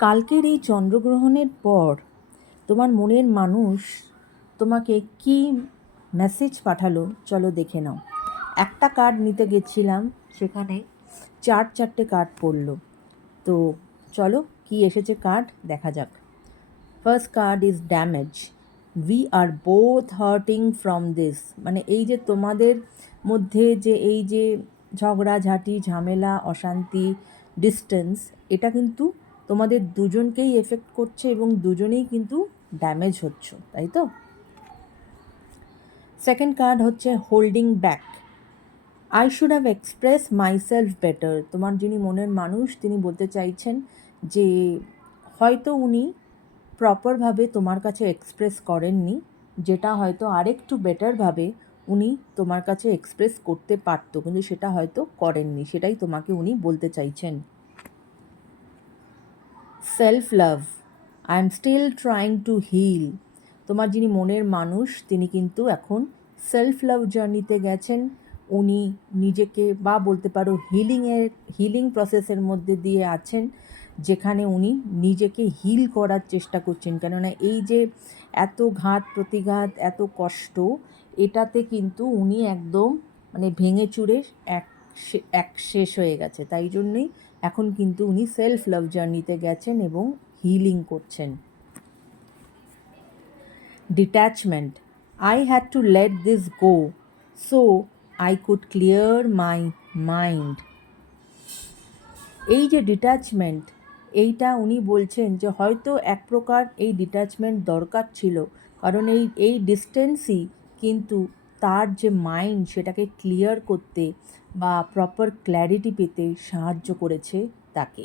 কালকের এই চন্দ্রগ্রহণের পর তোমার মনের মানুষ তোমাকে কি মেসেজ পাঠালো চলো দেখে নাও। একটা কার্ড নিতে গেছিলাম, সেখানে চারটে কার্ড পড়লো। তো চলো কি এসেছে কার্ড দেখা যাক। First card is damage. We are both hurting from this. মানে এই যে তোমাদের মধ্যে যে এই যে ঝগড়াঝাঁটি, ঝামেলা, অশান্তি, ডিস্টেন্স, এটা কিন্তু তোমাদের দুজনকেই এফেক্ট করছে এবং দুজনেই কিন্তু ড্যামেজ হচ্ছ, তাই তো? সেকেন্ড কার্ড হচ্ছে holding back. I should have express myself better. তোমার যিনি মনের মানুষ তিনি বলতে চাইছেন যে হয়তো উনি প্রপারভাবে তোমার কাছে এক্সপ্রেস করেননি, যেটা হয়তো আরেকটু বেটারভাবে উনি তোমার কাছে এক্সপ্রেস করতে পারতো, কিন্তু সেটা হয়তো করেননি, সেটাই তোমাকে উনি বলতে চাইছেন। Self love. I am still trying to heal. তোমার যিনি মনের মানুষ তিনি কিন্তু এখন সেলফ লাভ জার্নিতে গেছেন। উনি নিজেকে বা বলতে পারো হিলিং প্রসেসের মধ্যে দিয়ে আছেন, যেখানে উনি নিজেকে হিল করার চেষ্টা করছেন। কেননা এই যে এত ঘাত প্রতিঘাত, এত কষ্ট, এটাতে কিন্তু উনি একদম মানে ভেঙে চুরে এক শেষ হয়ে গেছে। তাই জন্যই এখন কিন্তু উনি সেলফ লাভ জার্নিতে গেছেন এবং হিলিং করছেন। Detachment. I had to let this go so I could clear my mind. এই যে ডিট্যাচমেন্ট, এইটা উনি বলছেন যে হয়তো এক প্রকার এই ডিট্যাচমেন্ট দরকার ছিল, কারণ এই ডিস্টেন্সই কিন্তু তার যে মাইন্ড সেটাকে ক্লিয়ার করতে বা প্রপার ক্ল্যারিটি পেতে সাহায্য করেছে তাকে।